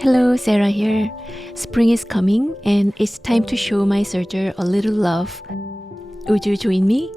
Hello, Sarah here. Spring is coming and it's time to show my Serger a little love. Would you join me?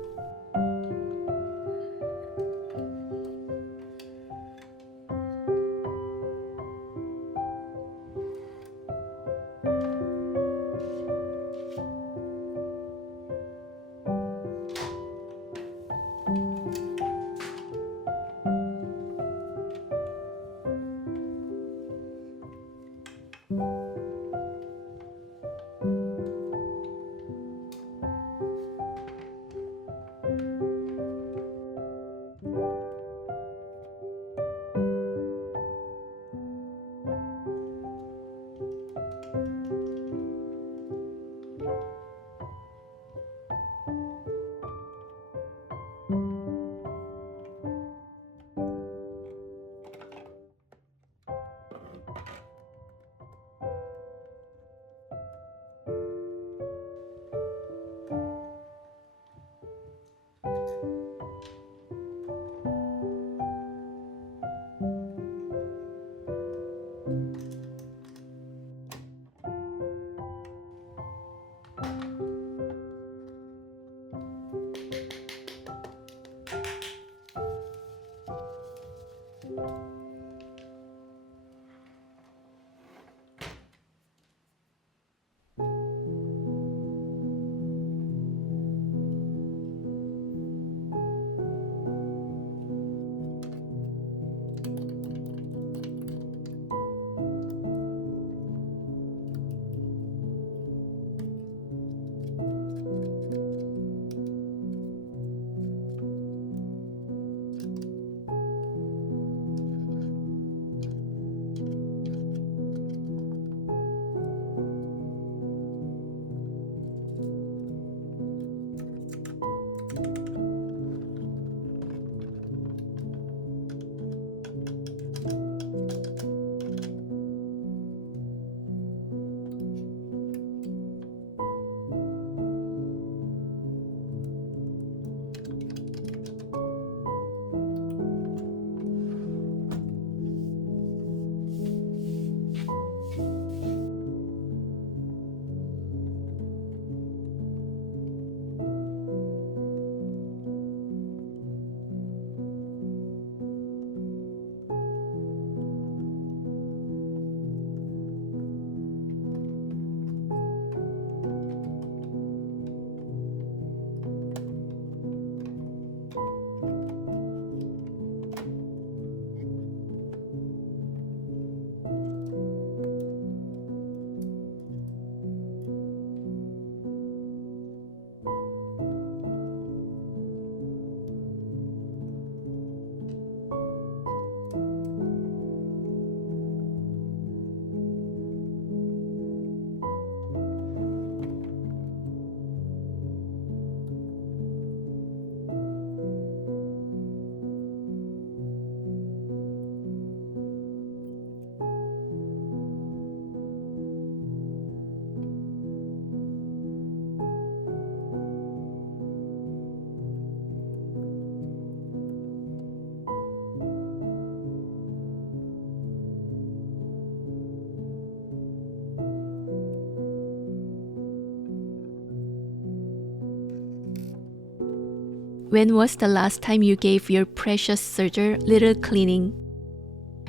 When was the last time you gave your precious Serger little cleaning?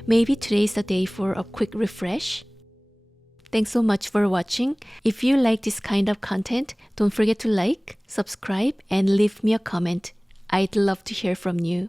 Maybe today's the day for a quick refresh? Thanks so much for watching. If you like this kind of content, don't forget to like, subscribe, and leave me a comment. I'd love to hear from you.